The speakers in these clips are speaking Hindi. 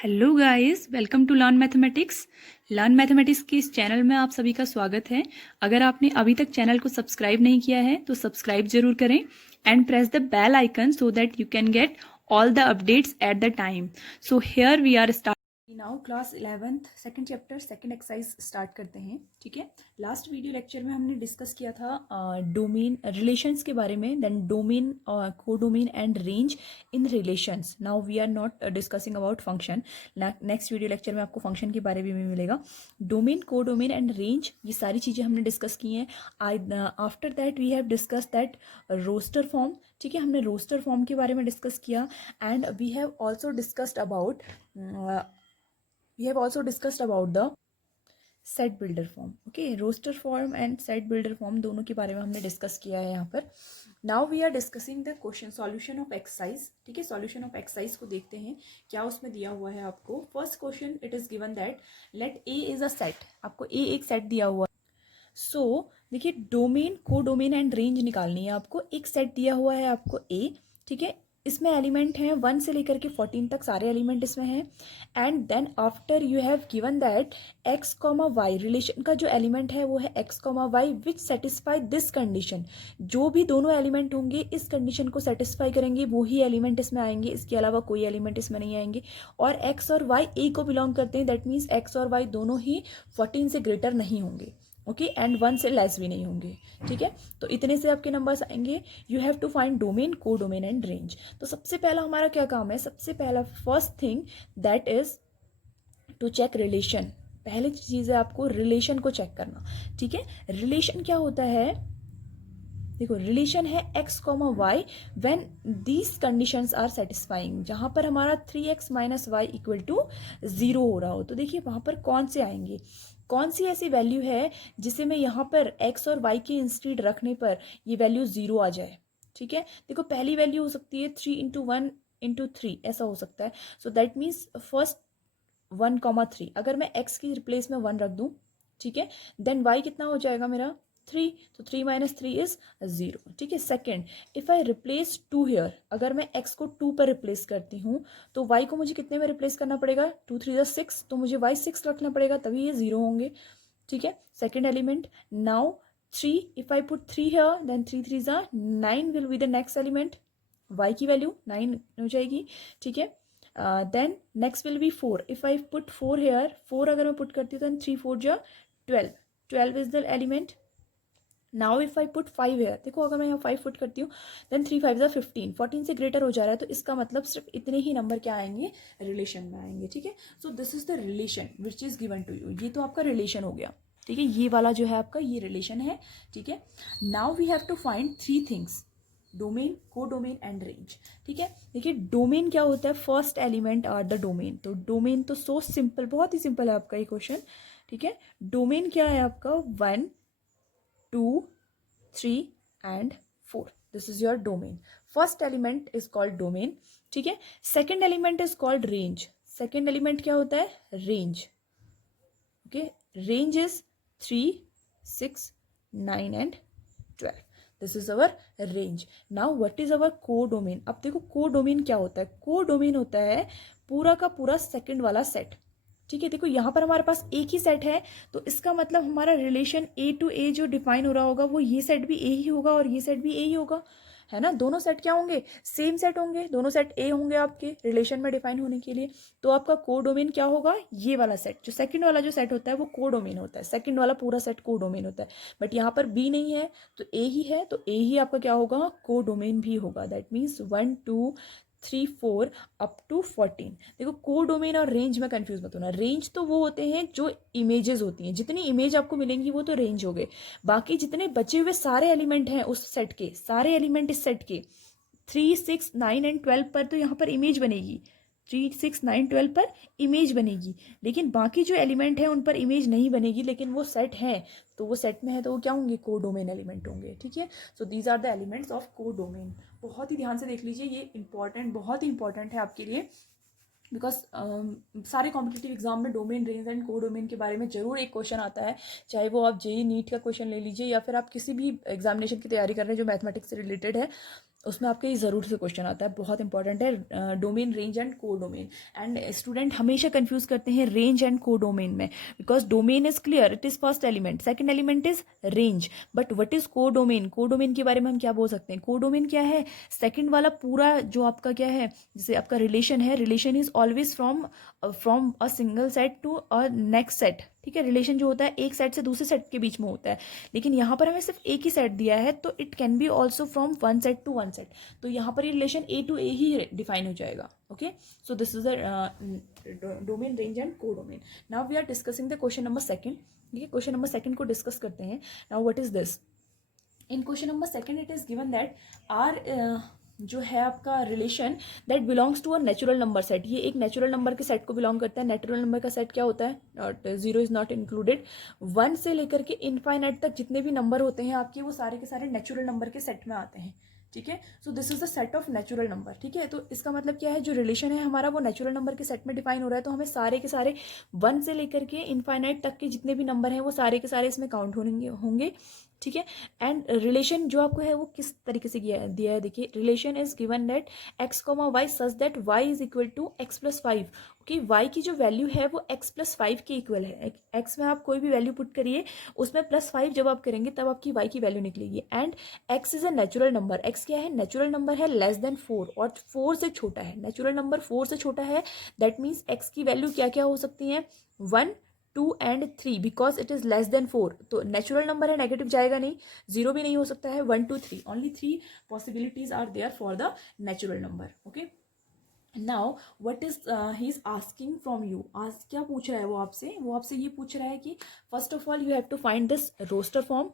Hello guys, welcome to learn mathematics के इस चैनल में आप सभी का स्वागत है। अगर आपने अभी तक चैनल को सब्सक्राइब नहीं किया है तो सब्सक्राइब जरूर करें and press the bell icon so that you can get all the updates at the time. So here we are start now class 11th second chapter second exercise start करते हैं। ठीक है, लास्ट वीडियो लेक्चर में हमने डिस्कस किया था डोमेन रिलेशंस के बारे में, then domain codomain and range in relations. Now we are not discussing about function. Next video lecture में आपको फंक्शन के बारे में भी मिलेगा। डोमेन कोडोमेन एंड रेंज, ये सारी चीज़ें हमने डिस्कस की हैं। After that we have discuss that roster form. ठीक है, हमने रोस्टर फॉर्म के बारे में डिस्कस किया and we have also discussed about the set builder form. Okay, roster form and set builder form दोनों के बारे में हमने डिस्कस किया है यहाँ पर। Now we are discussing the question solution of exercise. ठीक है, सॉल्यूशन ऑफ एक्सरसाइज को देखते हैं क्या उसमें दिया हुआ है आपको। First question, it is given that let A is a set. आपको ए एक सेट दिया हुआ है। सो देखिए, डोमेन कोडोमेन एंड रेंज निकालनी है आपको। एक सेट दिया हुआ है आपको ए। ठीक है, इसमें एलिमेंट हैं 1 से लेकर के 14 तक, सारे एलिमेंट इसमें हैं। And then after you have given that x comma y, relation का जो एलिमेंट है वो है x comma y which satisfy this condition. जो भी दोनों एलिमेंट होंगे इस कंडीशन को सेटिस्फाई करेंगे वो ही एलिमेंट इसमें आएंगे, इसके अलावा कोई एलिमेंट इसमें नहीं आएंगे। और एक्स और वाई ए को बिलोंग करते हैं, दैट मीन्स एक्स और वाई दोनों ही 14 से ग्रेटर नहीं होंगे। ओके, एंड 1 से लेस भी नहीं होंगे। ठीक है, तो इतने से आपके नंबर्स आएंगे। You have to find domain codomain and range. तो सबसे पहला हमारा क्या काम है, सबसे पहला first thing that is to check relation. पहली चीज़ है आपको रिलेशन को चेक करना। ठीक है, रिलेशन क्या होता है, देखो रिलेशन है x comma y when these conditions are satisfying. जहां पर हमारा 3x minus Y equal to 0 हो रहा हो, तो देखिए वहां पर कौन से आएंगे, कौन सी ऐसी वैल्यू है जिसे मैं यहाँ पर x और y के इंस्टेड रखने पर ये वैल्यू 0 आ जाए। ठीक है, देखो पहली वैल्यू हो सकती है 3 × 1 × 3, ऐसा हो सकता है। सो दैट मीन्स फर्स्ट 1, 3, अगर मैं x की रिप्लेस में 1 रख दूं, ठीक है, देन y कितना हो जाएगा मेरा 3, तो 3 - 3 इज 0। ठीक है, second, if I replace 2 here, अगर मैं x को 2 पर रिप्लेस करती हूँ तो y को मुझे कितने में रिप्लेस करना पड़ेगा, 2 × 3 = 6, तो मुझे y 6 रखना पड़ेगा, तभी ये 0 होंगे। ठीक है, second element. Now 3, if I put 3 here then 3 × 3 = 9 will be the next element, y की वैल्यू 9 हो जाएगी। ठीक है, then next will be 4, if I put 4 here, 4 अगर मैं पुट करती हूँ then 3 × 4 = 12, 12 is the element. Now if I put 5 here, देखो अगर मैं यहाँ 5 पुट करती हूँ देन 3 × 5 = 15, 14 से ग्रेटर हो जा रहा है, तो इसका मतलब सिर्फ इतने ही नंबर क्या आएंगे, रिलेशन में आएंगे। ठीक है, so this is the relation which is given to you. ये तो आपका रिलेशन हो गया। ठीक है, ये वाला जो है आपका ये रिलेशन है। ठीक है, now we have to find 3 things, domain codomain and range. ठीक है, देखिए डोमेन क्या होता है, first element are the domain. तो डोमेन तो सो सिंपल, बहुत ही सिंपल है आपका ये क्वेश्चन। ठीक है, डोमेन क्या है आपका 1, 2, 3 and 4, this is your domain. First element is called domain. ठीक है, second element is called range. Second element क्या होता है, range. Okay, range is 3, 6, 9 and 12, this is our range. Now what is our codomain. अब देखो कोडोमेन क्या होता है, कोडोमेन होता है पूरा का पूरा सेकंड वाला सेट। ठीक है, देखो यहाँ पर हमारे पास एक ही सेट है, तो इसका मतलब हमारा रिलेशन A to A जो डिफाइन हो रहा होगा वो ये सेट भी A ही होगा और ये सेट भी A ही होगा, है ना। दोनों सेट क्या होंगे, सेम सेट होंगे, दोनों सेट A होंगे आपके रिलेशन में डिफाइन होने के लिए। तो आपका कोडोमेन क्या होगा, ये वाला सेट, जो सेकंड वाला जो सेट होता है वो कोडोमेन होता है, सेकंड वाला पूरा सेट कोडोमेन होता है। बट यहाँ पर B नहीं है तो A ही है, तो A ही आपका क्या होगा, कोडोमेन भी होगा। That means 1, 2, 3, 4 up to 14। देखो कोडोमेन और रेंज में कंफ्यूज मत होना। रेंज तो वो होते हैं जो इमेजेस होती हैं, जितनी इमेज आपको मिलेंगी वो तो रेंज हो गए। बाकी जितने बचे हुए सारे एलिमेंट हैं उस सेट के, सारे एलिमेंट इस सेट के 3, 6, 9 एंड 12 पर तो यहाँ पर इमेज बनेगी, 3, 6, 9, 12 पर इमेज बनेगी। लेकिन बाकी जो एलिमेंट है उन पर इमेज नहीं बनेगी, लेकिन वो सेट है, तो वो सेट में है तो वो क्या होंगे, कोडोमेन एलिमेंट होंगे। ठीक है, so these are the elements of codomain. बहुत ही ध्यान से देख लीजिए, ये इंपॉर्टेंट, बहुत ही इंपॉर्टेंट है आपके लिए, बिकॉज सारे कॉम्पिटिटिव एग्जाम में डोमेन, रेंज एंड कोडोमेन के बारे में जरूर एक क्वेश्चन आता है। चाहे वो आप जेई नीट का क्वेश्चन ले लीजिए या फिर आप किसी भी एग्जामिनेशन की तैयारी कर रहे हैं जो मैथमेटिक्स से रिलेटेड है, उसमें आपके ये ज़रूर से क्वेश्चन आता है, बहुत इंपॉर्टेंट है, डोमेन, रेंज एंड को डोमेन। एंड स्टूडेंट हमेशा कंफ्यूज करते हैं रेंज एंड को डोमेन में, because domain is clear, it is first element, second element is range, but what is को डोमेन? को डोमेन के बारे में हम क्या बोल सकते हैं? को डोमेन क्या है? सेकंड वाला पूरा जो आपका क्या है, जैसे आपका रिलेशन है, relation is always from a single set to a next set, ठीक है। रिलेशन जो होता है एक सेट से दूसरे सेट के बीच में होता है, लेकिन यहाँ पर हमें सिर्फ एक ही सेट दिया है, तो it can be also from one set to one set, तो यहाँ पर ये रिलेशन ए टू ए ही डिफाइन हो जाएगा। Okay, so this is the domain, range and codomain. Now we are discussing the question number second, ठीक है। क्वेश्चन नंबर सेकंड को डिस्कस करते हैं। Now what is this? In question number second it is given that R जो है आपका relation that belongs to a natural number set, ये एक नेचुरल नंबर के सेट को बिलोंग करता है। नेचुरल नंबर का सेट क्या होता है? Not, zero is not included. One से लेकर के इनफाइनाइट तक जितने भी नंबर होते हैं आपके, वो सारे के सारे नेचुरल नंबर के सेट में आते हैं, ठीक है। So this is the set of natural number, ठीक है। तो इसका मतलब क्या है, जो रिलेशन है हमारा वो नेचुरल नंबर के सेट में डिफाइन हो रहा है, तो हमें सारे के सारे वन से लेकर के इनफाइनाइट तक के जितने भी नंबर हैं वो सारे के सारे इसमें काउंट होंगे, ठीक है। एंड रिलेशन जो आपको है वो किस तरीके से दिया है, देखिए, relation is given that x comma y such that y is equal to x plus five. Okay, y की जो वैल्यू है वो एक्स प्लस फाइव के इक्वल है। एक्स में आप कोई भी वैल्यू पुट करिए, उसमें प्लस फाइव जब आप करेंगे तब आपकी वाई की वैल्यू निकलेगी। And x is a natural number, x क्या है? नेचुरल नंबर है, लेस देन फोर, और फोर से छोटा है। नेचुरल नंबर फोर से छोटा है, दैट मीन्स एक्स की वैल्यू क्या क्या हो सकती है? One, two and three, because it is less than four. तो नेचुरल नंबर है, नेगेटिव जाएगा नहीं, जीरो भी नहीं हो सकता है, one two three, only three possibilities are there for the natural number. Okay, now what is he is asking from you, आज क्या पूछ रहा है वो आपसे? वो आपसे ये पूछ रहा है कि first of all you have to find this roster form,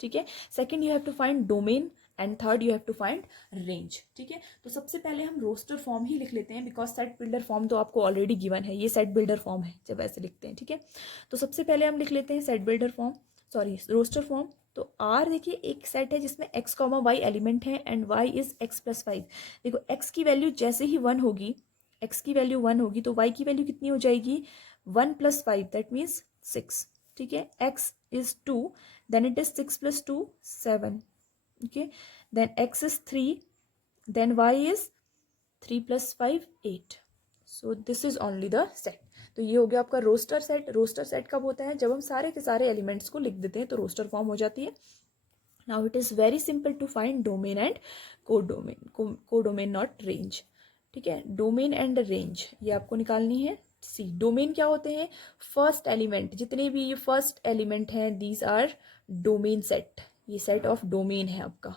ठीक है। Second you have to find domain, and third you have to find range, ठीक है। तो सबसे पहले हम रोस्टर फॉर्म ही लिख लेते हैं, बिकॉज सेट बिल्डर फॉर्म तो आपको ऑलरेडी गिवन है, ये सेट बिल्डर फॉर्म है जब ऐसे लिखते हैं, ठीक है। तो सबसे पहले हम लिख लेते हैं set builder form, sorry roster form. तो आर देखिए एक सेट है जिसमें एक्स कॉमा वाई एलिमेंट है, and y is x plus five. देखो एक्स की वैल्यू जैसे ही वन होगी, एक्स की वैल्यू वन होगी, तो वाई की वैल्यू कितनी हो जाएगी? One plus five, that means six, ठीक है। X is two, then it is 6 plus 2 7, okay, then x is 3, then y is 3 plus 5 8, so this is only the set। तो ये हो गया आपका रोस्टर सेट। रोस्टर सेट कब होता है? जब हम सारे के सारे एलिमेंट्स को लिख देते हैं तो रोस्टर फॉर्म हो जाती है। Now it is very simple to find domain and codomain, codomain not range, ठीक है। डोमेन एंड रेंज ये आपको निकालनी है। सी डोमेन क्या होते हैं? फर्स्ट एलिमेंट, जितने भी ये फर्स्ट एलिमेंट हैं दीज आर डोमेन सेट, ये सेट ऑफ डोमेन है आपका,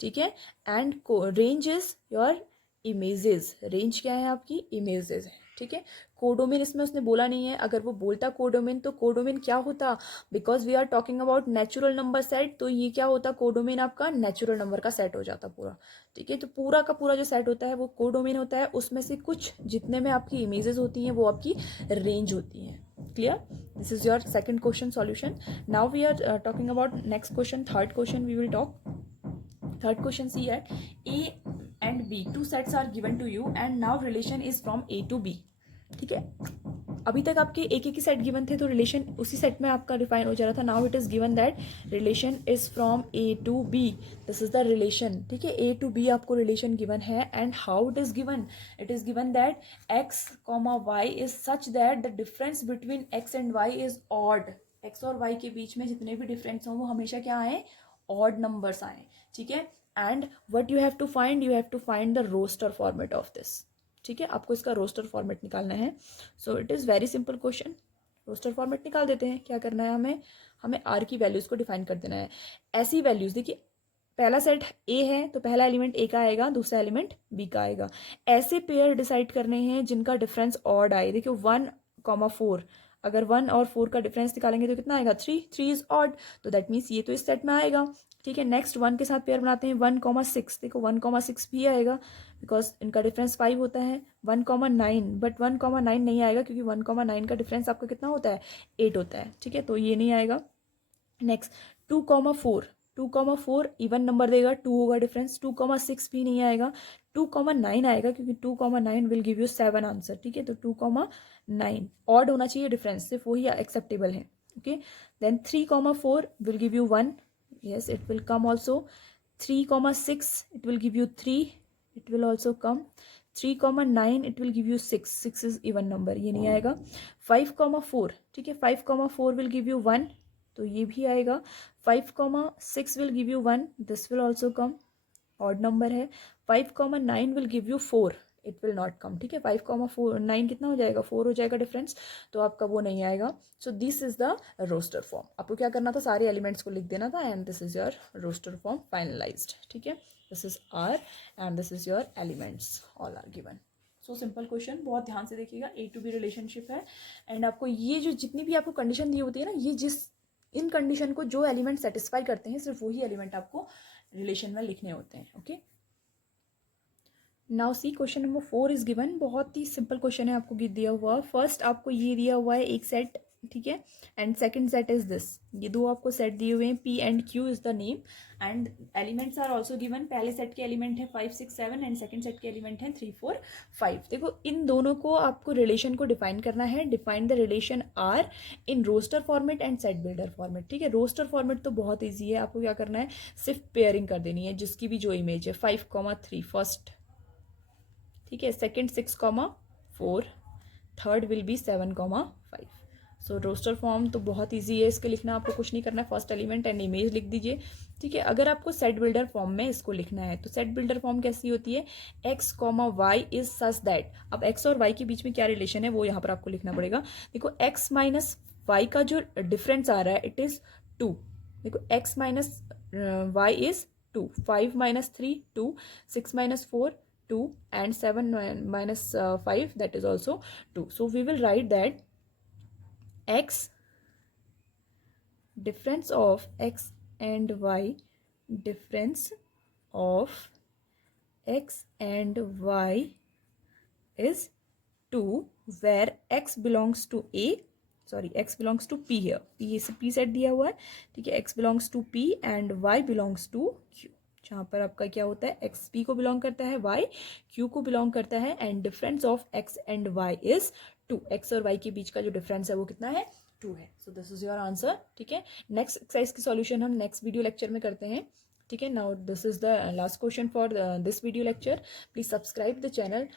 ठीक है। And range is your images, range क्या है आपकी? इमेजेस है, ठीक है। कोडोमेन इसमें उसने बोला नहीं है, अगर वो बोलता कोडोमेन तो कोडोमेन क्या होता? Because we are talking about natural number set, तो ये क्या होता? कोडोमेन आपका नेचुरल नंबर का सेट हो जाता पूरा, ठीक है। तो पूरा का पूरा जो सेट होता है वो कोडोमेन होता है, उसमें से कुछ जितने में आपकी इमेजेस होती हैं वो आपकी रेंज होती हैं। Clear? This is your second question solution. Now we are talking about next question, third question we will talk. Third question C है, A and B two sets are given to you and now relation is from A to B, ठीक है। अभी तक आपके एक ही सेट गिवन थे तो रिलेशन उसी सेट में आपका डिफाइन हो जा रहा था। Now it is given that relation is from A to B, this is the relation, ठीक है। ए टू बी आपको रिलेशन गिवन है, and how it is given? It is given that x comma y is such that the difference between x and y is odd. X और वाई के बीच में जितने भी डिफरेंस हों वो हमेशा क्या आए? ऑड नंबर्स आए, ठीक है। And what you have to find? You have to find the roster format of this, ठीक है। आपको इसका रोस्टर फॉर्मेट निकालना है। So it is very simple question. Roster format निकाल देते हैं। क्या करना है हमें? हमें आर की वैल्यूज़ को डिफाइन कर देना है। ऐसी वैल्यूज़, देखिए पहला सेट ए है तो पहला एलिमेंट ए का आएगा, दूसरा एलिमेंट बी का आएगा। ऐसे पेयर डिसाइड करने हैं जिनका डिफरेंस ऑड आए। देखिए 1,4, अगर 1 और 4 का डिफरेंस निकालेंगे तो कितना आएगा? 3, 3 इज ऑड, तो दैट मीन्स ये तो इस सेट में आएगा, ठीक है। नेक्स्ट 1 के साथ पेयर बनाते हैं 1,6, देखो 1,6 भी आएगा बिकॉज इनका डिफरेंस 5 होता है। 1,9, बट 1,9 नहीं आएगा क्योंकि 1,9 का डिफरेंस आपका कितना होता है? 8 होता है, ठीक है, तो ये नहीं आएगा। नेक्स्ट 2,4, 2,4 इवन नंबर देगा, 2 होगा डिफरेंस। 2,6 भी नहीं आएगा। 2,9 आएगा क्योंकि 2,9 विल गिव यू 7 आंसर, ठीक है। तो 2,9 ऑड होना चाहिए डिफरेंस, सिर्फ वही एक्सेप्टेबल है, okay. Then 3,4 will give you 1, yes it will come also। 3,6 it will give you 3, it will also come. 3,9 it will give you 6, 6 is even number, ये नहीं आएगा. 5,4, ठीक है, 5,4 will give you 1, तो ये भी आएगा. 5,6 will give you 1, this will also come, odd number है. 5,9 will give you 4, it will not come. ठीक है, 5,9 कितना हो जाएगा, 4 हो जाएगा डिफरेंस, तो आपका वो नहीं आएगा. So this is the roster form. आपको क्या करना था, सारे एलिमेंट्स को लिख देना था, and this is your roster form finalised. ठीक है, this is R and this is your elements, all are given. So simple question, बहुत ध्यान से देखिएगा. ए टू बी रिलेशनशिप है, एंड आपको ये जो जितनी भी आपको कंडीशन दी होती है ना, ये जिस इन कंडीशन को जो एलिमेंट सेटिस्फाई करते हैं, सिर्फ वही एलिमेंट आपको रिलेशन में लिखने होते हैं. Okay, now see question number 4 is given. बहुत ही सिंपल क्वेश्चन है आपको दिया हुआ. फर्स्ट आपको ये दिया हुआ है एक सेट, ठीक है, and second set is this. ये दो आपको सेट दिए हुए हैं, P and Q is the name, and elements are also given. पहले सेट के एलिमेंट है 5, 6, 7 एंड सेकंड सेट के एलिमेंट हैं 3, 4, 5. देखो, इन दोनों को आपको रिलेशन को डिफाइन करना है. Define the relation R in roster format and set builder format. ठीक है, रोस्टर फॉर्मेट तो बहुत ईजी है. आपको क्या करना है, सिर्फ पेयरिंग कर देनी है, जिसकी भी जो इमेज है. 5,3 फर्स्ट, ठीक है, second 6,4, third will be 7,5. So roster form तो बहुत इजी है, इसके लिखना आपको कुछ नहीं करना है. फर्स्ट एलिमेंट एंड इमेज लिख दीजिए. ठीक है, अगर आपको सेट बिल्डर फॉर्म में इसको लिखना है, तो सेट बिल्डर फॉर्म कैसी होती है, x, y is such that. अब x और y के बीच में क्या रिलेशन है, वो यहाँ पर आपको लिखना पड़ेगा. देखो, x माइनस y का जो डिफरेंस आ रहा है, इट इज 2. देखो, x minus y is 2, 5 minus 3 2, 6 minus 4 2, and 7 minus 5, that is also 2. So we will write that x, difference of x and y, difference of x and y is 2, where x belongs to a, sorry, x belongs to p here. p set दिया हुआ है, ठीक है. x belongs to p and y belongs to q. जहाँ पर आपका क्या होता है, x p को बिलोंग करता है, y q को बिलोंग करता है, and difference of x and y is 2. x और y के बीच का जो डिफरेंस है वो कितना है, 2 है. So this is your answer. ठीक है, नेक्स्ट एक्सरसाइज की सॉल्यूशन हम नेक्स्ट वीडियो लेक्चर में करते हैं. ठीक है, now this is the last question for this video lecture. Please subscribe the channel